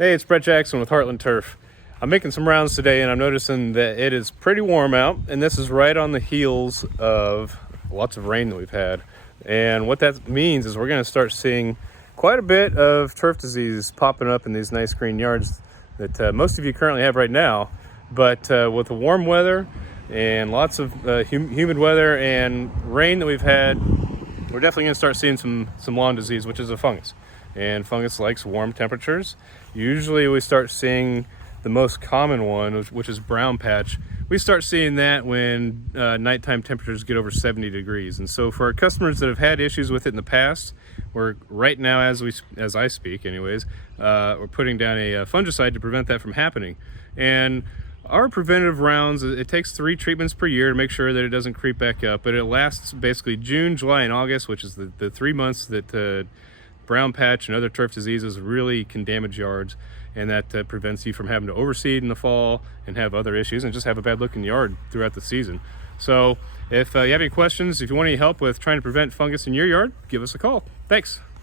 Hey, it's Brett Jackson with Heartland Turf. I'm making some rounds today and I'm noticing that it is pretty warm out, and this is right on the heels of lots of rain that we've had. And what that means is we're going to start seeing quite a bit of turf disease popping up in these nice green yards that most of you currently have right now. But with the warm weather and lots of humid weather and rain that we've had, we're definitely going to start seeing some lawn disease, which is a fungus. And fungus likes warm temperatures. Usually we start seeing the most common one, which is brown patch. We start seeing that when nighttime temperatures get over 70 degrees. And so for our customers that have had issues with it in the past, we're right now, as I speak anyways, we're putting down a fungicide to prevent that from happening. And our preventative rounds, it takes 3 treatments per year to make sure that it doesn't creep back up, but it lasts basically June, July, and August, which is the 3 months that brown patch and other turf diseases really can damage yards, and that prevents you from having to overseed in the fall and have other issues and just have a bad looking yard throughout the season. So if you have any questions, if you want any help with trying to prevent fungus in your yard, give us a call. Thanks.